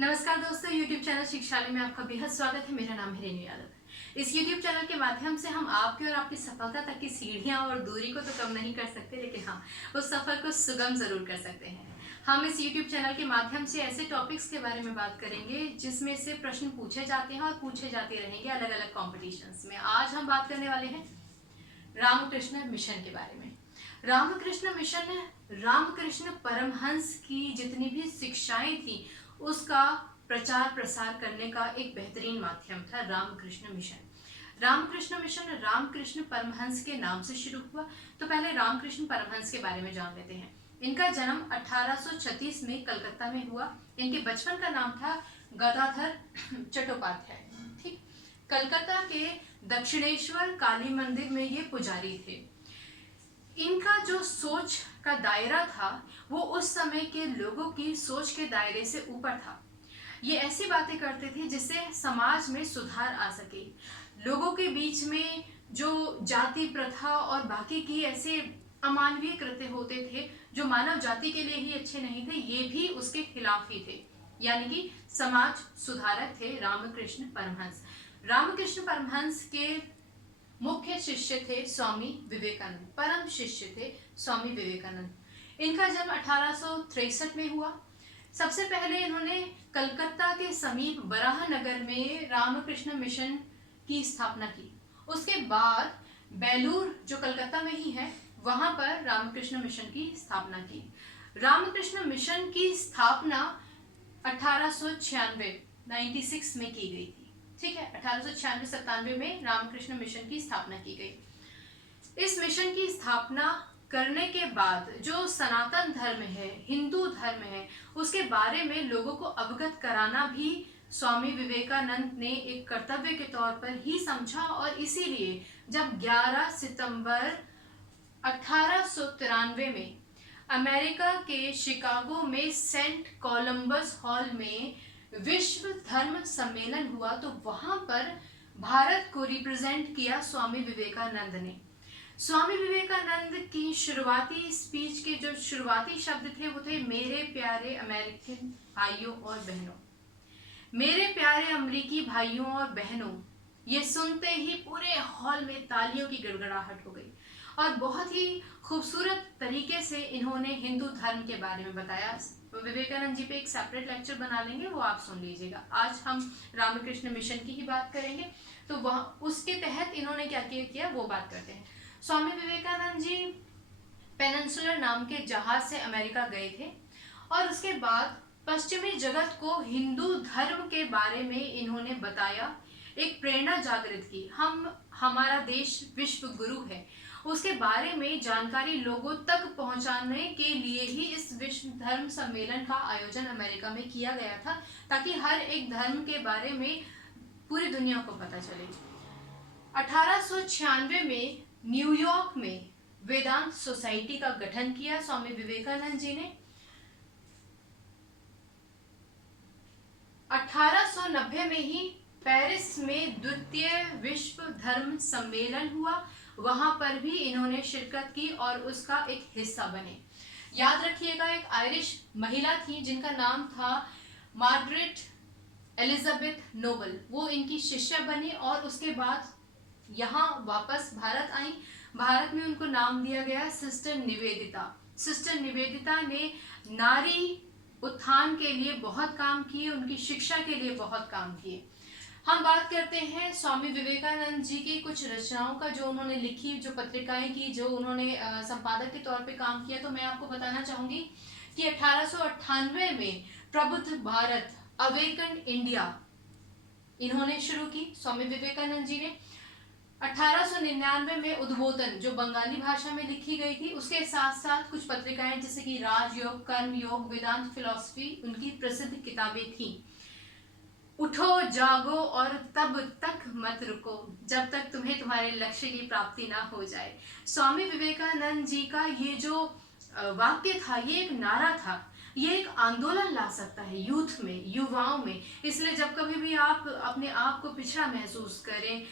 नमस्कार दोस्तों, YouTube channel शिक्षालय में आपका बेहद स्वागत है। मेरा नाम है रेणु यादव। इस YouTube चैनल के माध्यम से हम आपकी और आपकी सफलता तक की सीढ़ियां और दूरी को तो कम नहीं कर सकते, लेकिन हाँ, उस सफर को सुगम जरूर कर सकते हैं। हम इस YouTube चैनल के माध्यम से ऐसे टॉपिक्स के बारे में बात करेंगे जिसमें से प्रश्न पूछे जाते हैं और पूछे जाते रहेंगे अलग अलग कॉम्पिटिशन्स में। आज हम बात करने वाले हैं रामकृष्ण मिशन के बारे में। रामकृष्ण मिशन रामकृष्ण परमहंस की जितनी भी शिक्षाएं थी उसका प्रचार प्रसार करने का एक बेहतरीन माध्यम था रामकृष्ण मिशन। रामकृष्ण मिशन रामकृष्ण परमहंस के नाम से शुरू हुआ। तो पहले रामकृष्ण परमहंस के बारे में जान लेते हैं। इनका जन्म 1836 में कलकत्ता में हुआ। इनके बचपन का नाम था गदाधर चट्टोपाध्याय। ठीक, कलकत्ता के दक्षिणेश्वर काली मंदिर में ये पुजारी थे। इनका जो सोच का दायरा था वो उस समय के लोगों की सोच के दायरे से ऊपर था। ये ऐसी बातें करते थे जिससे समाज में सुधार आ सके। लोगों के बीच में जो जाति प्रथा और बाकी की ऐसे अमानवीय कृत्य होते थे जो मानव जाति के लिए ही अच्छे नहीं थे, ये भी उसके खिलाफ ही थे। यानी कि समाज सुधारक थे रामकृष्ण परमहंस। रामकृष्ण परमहंस के मुख्य शिष्य थे स्वामी विवेकानंद। परम शिष्य थे स्वामी विवेकानंद। इनका जन्म 1863 में हुआ। सबसे पहले इन्होंने कलकत्ता के समीप बराहनगर में रामकृष्ण मिशन की स्थापना की। उसके बाद बेलूर जो कलकत्ता में ही है वहां पर रामकृष्ण मिशन की स्थापना की। रामकृष्ण मिशन की स्थापना 1896 में की गई थी। ठीक है, 1896-97 में रामकृष्ण मिशन की स्थापना की गई। इस मिशन की स्थापना करने के बाद जो सनातन धर्म है, हिंदू धर्म है, उसके बारे में लोगों को अवगत कराना भी स्वामी विवेकानंद ने एक कर्तव्य के तौर पर ही समझा। और इसीलिए जब 11 सितंबर 1893 में अमेरिका के शिकागो में सेंट कोलंबस हॉल में विश्व धर्म सम्मेलन हुआ तो वहां पर भारत को रिप्रेजेंट किया स्वामी विवेकानंद ने। स्वामी विवेकानंद की शुरुआती स्पीच के जो शुरुआती शब्द थे वो थे, मेरे प्यारे अमेरिकन भाइयों और बहनों। मेरे प्यारे अमेरिकी भाइयों और बहनों, ये सुनते ही पूरे हॉल में तालियों की गड़गड़ाहट हो गई। और बहुत ही खूबसूरत तरीके से इन्होंने हिंदू धर्म के बारे में बताया। विवेकानंद जी पे एक सेपरेट लेक्चर बना लेंगे, वो आप सुन लीजिएगा। आज हम रामकृष्ण मिशन की ही बात करेंगे, तो वह उसके तहत इन्होंने क्या किया वो बात करते हैं। स्वामी विवेकानंद जी पेनिनसुलर नाम के जहाज से अमेरिका गए थे और उसके बाद पश्चिमी जगत को हिंदू धर्म के बारे में इन्होंने बताया, एक प्रेरणा जागृत की। हमारा देश विश्व गुरु है, उसके बारे में जानकारी लोगों तक पहुंचाने के लिए ही इस विश्व धर्म सम्मेलन का आयोजन अमेरिका में किया गया था, ताकि हर एक धर्म के बारे में पूरी दुनिया को पता चले। 1896 में न्यूयॉर्क में वेदांत सोसाइटी का गठन किया स्वामी विवेकानंद जी ने। 1890 में ही पेरिस में द्वितीय विश्व धर्म सम्मेलन हुआ, वहां पर भी इन्होंने शिरकत की और उसका एक हिस्सा बने। याद रखिएगा, एक आयरिश महिला थी जिनका नाम था मार्गरेट एलिजाबेथ नोबल, वो इनकी शिष्या बनी और उसके बाद यहाँ वापस भारत आई। भारत में उनको नाम दिया गया सिस्टर निवेदिता। सिस्टर निवेदिता ने नारी उत्थान के लिए बहुत काम किए, उनकी शिक्षा के लिए बहुत काम किए। हम बात करते हैं स्वामी विवेकानंद जी की कुछ रचनाओं का जो उन्होंने लिखी, जो पत्रिकाएं की, जो उन्होंने संपादक के तौर पे काम किया। तो मैं आपको बताना चाहूंगी कि 1898 में प्रबुद्ध भारत, अवेकन इंडिया इन्होंने शुरू की स्वामी विवेकानंद जी ने। 1899 में उद्बोधन जो बंगाली भाषा में लिखी गई थी, उसके साथ साथ कुछ पत्रिकाएं जैसे कि राजयोग, कर्म योग, वेदांत फिलॉसफी उनकी प्रसिद्ध किताबें थीं। उठो जागो और तब तक मत रुको जब तक तुम्हें तुम्हारे लक्ष्य की प्राप्ति ना हो जाए। स्वामी विवेकानंद जी का ये जो वाक्य था, ये एक नारा था, ये एक आंदोलन ला सकता है यूथ में, युवाओं में। इसलिए जब कभी भी आप अपने आप को पिछड़ा महसूस करें,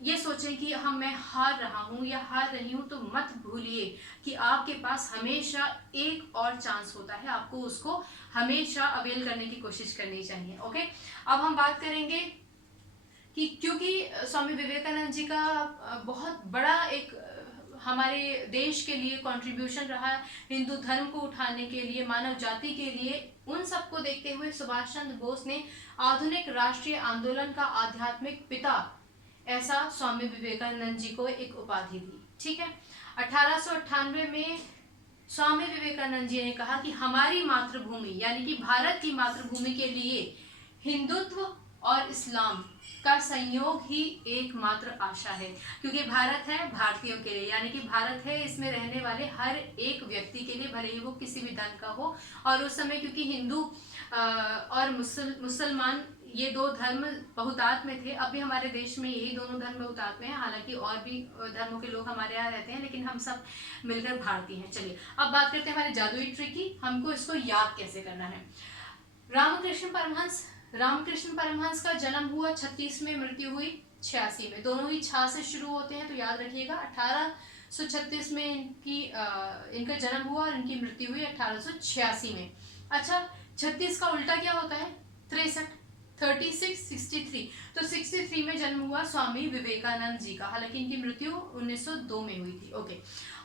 ये सोचें कि मैं हार रहा हूँ या हार रही हूँ, तो मत भूलिए कि आपके पास हमेशा एक और चांस होता है, आपको उसको हमेशा अवेल करने की कोशिश करनी चाहिए। ओके, अब हम बात करेंगे कि क्योंकि स्वामी विवेकानंद जी का बहुत बड़ा एक हमारे देश के लिए कंट्रीब्यूशन रहा, हिंदू धर्म को उठाने के लिए, मानव जाति के लिए, उन सबको देखते हुए सुभाष चंद्र बोस ने आधुनिक राष्ट्रीय आंदोलन का आध्यात्मिक पिता ऐसा स्वामी विवेकानंद जी को एक उपाधि दी। ठीक है, 1898 में स्वामी विवेकानंद जी ने कहा कि हमारी मातृभूमि यानी कि भारत की मातृभूमि के लिए हिंदुत्व और इस्लाम का संयोग ही एकमात्र आशा है, क्योंकि भारत है भारतीयों के लिए, यानी कि भारत है इसमें रहने वाले हर एक व्यक्ति के लिए, भले ही वो किसी भी धर्म का हो। और उस समय क्योंकि हिंदू और मुसलमान ये दो धर्म बहुतात में थे, अब भी हमारे देश में यही दोनों धर्म बहुतात में हैं, हालांकि और भी धर्मों के लोग हमारे यहाँ रहते हैं, लेकिन हम सब मिलकर भारतीय हैं। चलिए अब बात करते हैं हमारे जादुई ट्रिक की, हमको इसको याद कैसे करना है। रामकृष्ण परमहंस का जन्म हुआ 36 में, मृत्यु हुई 86 में, दोनों ही छा से शुरू होते हैं, तो याद रखिएगा 1836 में इनका जन्म हुआ और इनकी मृत्यु हुई 1886 में। अच्छा, 36 का उल्टा क्या होता है? 63, 36, 63, तो 63 में जन्म हुआ स्वामी विवेकानंद जी का, हालांकि इनकी मृत्यु 1902 में हुई थी। ओके,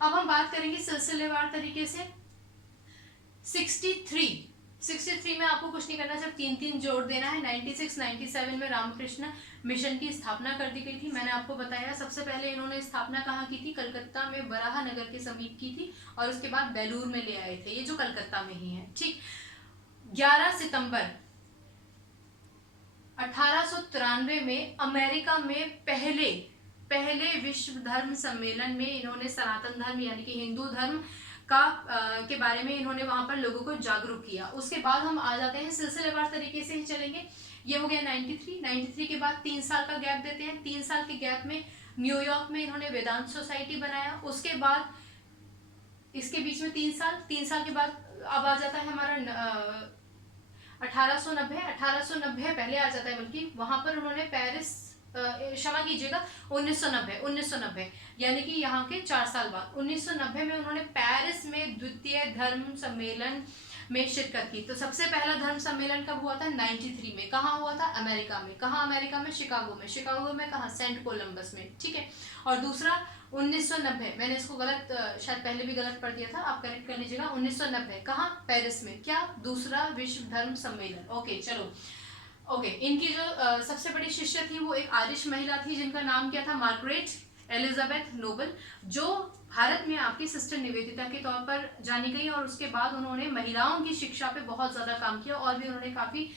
अब हम बात करेंगे सिलसिलेवार तरीके से। 63 में आपको कुछ नहीं करना, सिर्फ 3 जोड़ देना है। 96, 97 में रामकृष्ण मिशन की स्थापना कर दी गई थी। मैंने आपको बताया सबसे पहले इन्होंने स्थापना कहाँ की थी? कलकत्ता में बराह नगर के समीप की थी, और उसके बाद बेलूर में ले आए थे, ये जो कलकत्ता में ही है। ठीक, 11 सितंबर 1893 में अमेरिका में पहले विश्व धर्म सम्मेलन में इन्होंने सनातन धर्म यानी कि हिंदू धर्म के बारे में इन्होंने वहां पर लोगों को जागरूक किया। उसके बाद हम आ जाते हैं, सिलसिलेवार तरीके से ही चलेंगे। ये हो गया 93 के बाद 3 साल का गैप देते हैं। 3 साल के गैप में न्यूयॉर्क में इन्होंने वेदांत सोसाइटी बनाया। उसके बाद इसके बीच में 3 साल के बाद अब आ जाता है हमारा 1890 पहले आ जाता है, बल्कि वहां पर उन्होंने पेरिस, क्षमा कीजिएगा, 1990 यानी कि यहाँ के 4 साल बाद 1990 में उन्होंने पेरिस में द्वितीय धर्म सम्मेलन में शिरकत की। तो सबसे पहला धर्म सम्मेलन कब हुआ था? 93 में। कहाँ हुआ था? अमेरिका में। कहाँ अमेरिका में? शिकागो में कहाँ? सेंट कोलंबस में। ठीक है, और दूसरा 1990, मैंने इसको गलत शायद पहले भी गलत पढ़ दिया था, आप करेक्ट कर लीजिएगा। 1990 कहाँ? पेरिस में। क्या? दूसरा विश्व धर्म सम्मेलन। ओके, चलो। ओके, इनकी जो सबसे बड़ी शिष्य थी वो एक आयरिश महिला थी जिनका नाम क्या था? मार्गरेट एलिजाबेथ नोबल, जो भारत में आपकी सिस्टर निवेदिता के तौर पर जानी गई। और उसके बाद उन्होंने महिलाओं की शिक्षा पे बहुत ज़्यादा काम किया, और भी उन्होंने काफ़ी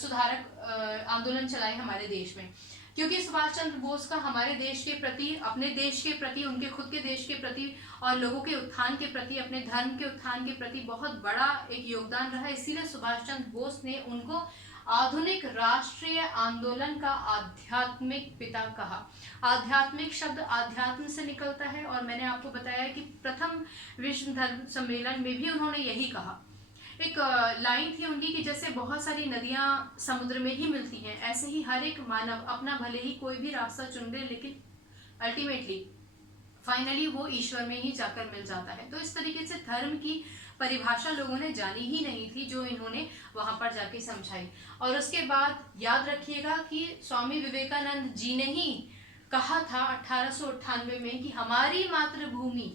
सुधारक आंदोलन चलाए हमारे देश में। क्योंकि सुभाष चंद्र बोस का हमारे देश के प्रति, अपने देश के प्रति, उनके खुद के देश के प्रति और लोगों के उत्थान के प्रति, अपने धर्म के उत्थान के प्रति बहुत बड़ा एक योगदान रहा। इसीलिए सुभाष चंद्र बोस ने उनको आधुनिक राष्ट्रीय आंदोलन का आध्यात्मिक पिता कहा। आध्यात्मिक शब्द आध्यात्म से निकलता है, और मैंने आपको बताया कि प्रथम विश्व धर्म सम्मेलन में भी उन्होंने यही कहा। एक लाइन थी उनकी कि जैसे बहुत सारी नदियां समुद्र में ही मिलती हैं, ऐसे ही हर एक मानव अपना भले ही कोई भी रास्ता चुन ले, लेकिन अल्टीमेटली फाइनली वो ईश्वर में ही जाकर मिल जाता है। तो इस तरीके से धर्म की परिभाषा लोगों ने जानी ही नहीं थी, जो इन्होंने वहां पर जाके समझाई। और उसके बाद याद रखिएगा कि स्वामी विवेकानंद जी ने ही कहा था 1898 में कि हमारी मातृभूमि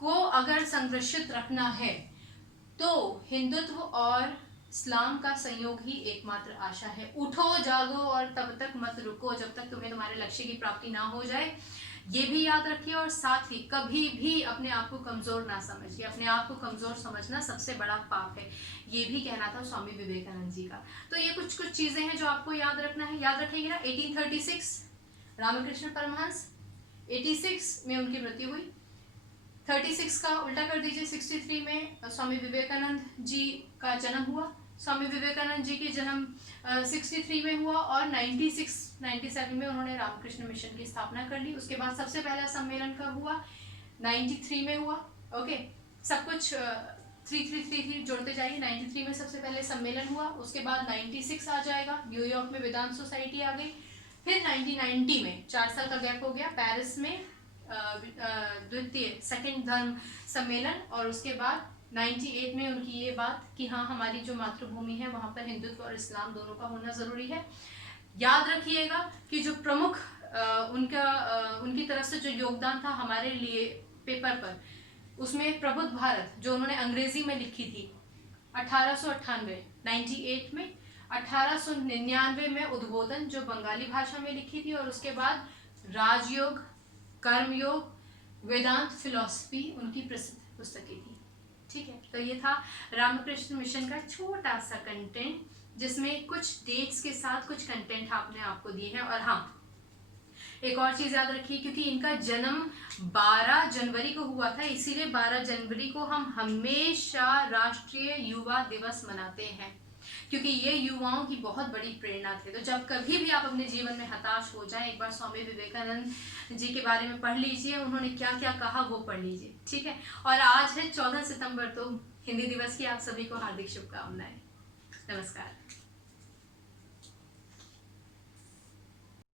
को अगर संरक्षित रखना है तो हिंदुत्व और इस्लाम का संयोग ही एकमात्र आशा है। उठो जागो और तब तक मत रुको जब तक तुम्हें तुम्हारे लक्ष्य की प्राप्ति ना हो जाए। ये भी याद रखिए, और साथ ही कभी भी अपने आप को कमजोर ना समझिए। अपने आप को कमजोर समझना सबसे बड़ा पाप है, ये भी कहना था स्वामी विवेकानंद जी का। तो ये कुछ चीजें हैं जो आपको याद रखना है। याद रखेंगे ना? 1836 रामकृष्ण परमहंस, 86 में उनकी मृत्यु हुई। 36 का उल्टा कर दीजिए, 63 में स्वामी विवेकानंद जी का जन्म हुआ। स्वामी विवेकानंद जी के जन्म 63 में हुआ, और 97 में उन्होंने रामकृष्ण मिशन की स्थापना कर ली। उसके बाद सबसे पहला सम्मेलन कब हुआ? 93 में हुआ। ओके, सब कुछ 3 जोड़ते जाइए। 93 में सबसे पहले सम्मेलन हुआ, उसके बाद 96 आ जाएगा, न्यूयॉर्क में वेदांत सोसाइटी आ गई। फिर 1990 में 4 साल का गैप हो गया, पेरिस में द्वितीय सेकंड धर्म सम्मेलन, और उसके बाद 98 में उनकी ये बात कि हाँ हमारी जो मातृभूमि है वहाँ पर हिंदुत्व और इस्लाम दोनों का होना ज़रूरी है। याद रखिएगा कि जो प्रमुख उनकी तरफ से जो योगदान था हमारे लिए पेपर पर, उसमें प्रबुद्ध भारत जो उन्होंने अंग्रेजी में लिखी थी 98 में, 1899 में उद्बोधन जो बंगाली भाषा में लिखी थी, और उसके बाद राजयोग, कर्मयोग, वेदांत फिलॉसफी उनकी प्रसिद्ध पुस्तकें थी। ठीक है, तो ये था रामकृष्ण मिशन का छोटा सा कंटेंट, जिसमें कुछ डेट्स के साथ कुछ कंटेंट आपने आपको दिए हैं। और हाँ, एक और चीज़ याद रखिए, क्योंकि इनका जन्म 12 जनवरी को हुआ था, इसीलिए 12 जनवरी को हम हमेशा राष्ट्रीय युवा दिवस मनाते हैं, क्योंकि ये युवाओं की बहुत बड़ी प्रेरणा थे। तो जब कभी भी आप अपने जीवन में हताश हो जाएं, एक बार स्वामी विवेकानंद जी के बारे में पढ़ लीजिए, उन्होंने क्या क्या कहा वो पढ़ लीजिए। ठीक है, और आज है 14 सितंबर, तो हिंदी दिवस की आप सभी को हार्दिक शुभकामनाएं। नमस्कार।